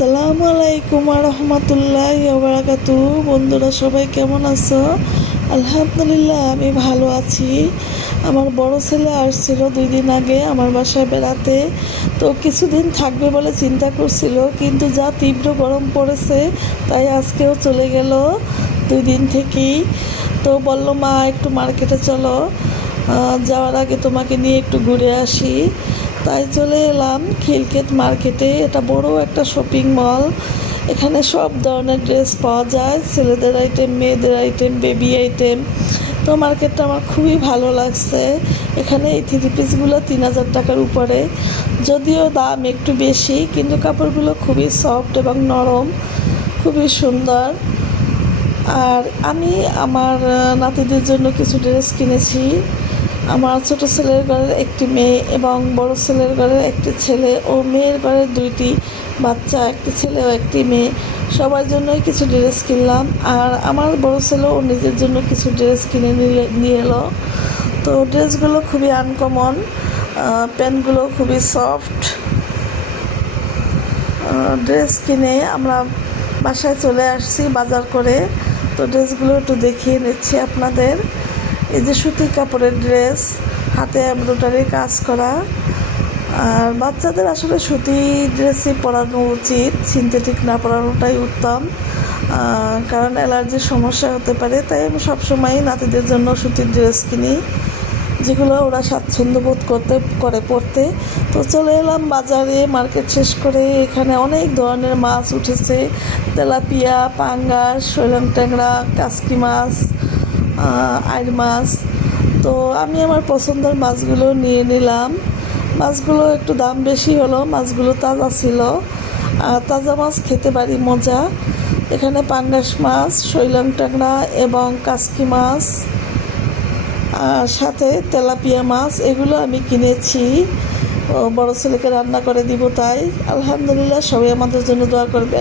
আসসালামু আলাইকুম রহমতুল্লাহি ওয়া বারাকাতুহু। বন্ধুরা সবাই কেমন আছো? আলহামদুলিল্লাহ আমি ভালো আছি। আমার বড় ছেলে আসছিল 2 দিন আগে আমার বাসায় বেড়াতে। তো কিছুদিন থাকবে বলে চিন্তা করছিল, কিন্তু যা তীব্র গরম পড়েছে তাই আজকেও চলে গেল 2 দিন থেকেই। তো বলল, মা একটু মার্কেটে চলো, যাওয়ার আগে তোমাকে নিয়ে একটু ঘুরে আসি। তাই চলে এলাম খিলক্ষেত মার্কেটে। এটা বড় একটা শপিং মল। এখানে সব ধরনের ড্রেস পাওয়া যায়, ছেলেদের আইটেম, মেয়েদের আইটেম, বেবি আইটেম। তো মার্কেটটা আমার খুবই ভালো লাগছে। এখানে এই 3 পিসগুলো 3000 টাকার উপরে, যদিও দাম একটু বেশি, কিন্তু কাপড়গুলো খুবই সফট এবং নরম, খুবই সুন্দর। আর আমি আমার নাতিদের জন্য কিছু ড্রেস কিনেছি। আমার ছোটো ছেলের ঘরের একটি মেয়ে এবং বড় ছেলের ঘরের একটি ছেলে ও মেয়ের ঘরের 2টি বাচ্চা, একটি ছেলে ও একটি মেয়ে, সবার জন্যই কিছু ড্রেস কিনলাম। আর আমার বড় ছেলে ও নিজের জন্য কিছু ড্রেস কিনে নিয়ে এলো। তো ড্রেসগুলো খুবই আনকমন, প্যান্টগুলো খুবই সফট। ড্রেস কিনে আমরা বাসায় চলে আসছি বাজার করে। তো ড্রেসগুলো একটু দেখিয়ে নিচ্ছি আপনাদের। এই যে সুতির কাপড়ের ড্রেস, হাতে এমব্রয়ডারি কাজ করা। আর বাচ্চাদের আসলে সুতি ড্রেসই পরানো উচিত, সিনথেটিক না পরানোটাই উত্তম, কারণ অ্যালার্জির সমস্যা হতে পারে। তাই আমি সবসময়ই নাতিদের জন্য সুতির ড্রেস কিনি, যেগুলো ওরা স্বাচ্ছন্দ্য বোধ করে পড়তে। তো চলে এলাম বাজারে, মার্কেট শেষ করে। এখানে অনেক ধরনের মাছ উঠেছে, তেলাপিয়া, পাঙ্গাস, শৈলং ট্যাংরা, কাসকি মাছ, আইড় মাছ। তো আমি আমার পছন্দের মাছগুলো নিয়ে নিলাম। মাছগুলো একটু দাম বেশি হলো, মাছগুলো তাজা ছিল। আর তাজা মাছ খেতে পারি মজা। এখানে পাঙ্গাস মাছ, শৈলং ট্যাংরা এবং কাসকি মাছ, আর সাথে তেলাপিয়া মাছ, এগুলো আমি কিনেছি বড় ছেলেকে রান্না করে দিব। তাই আলহামদুলিল্লাহ, সবাই আমাদের জন্য দোয়া করবে।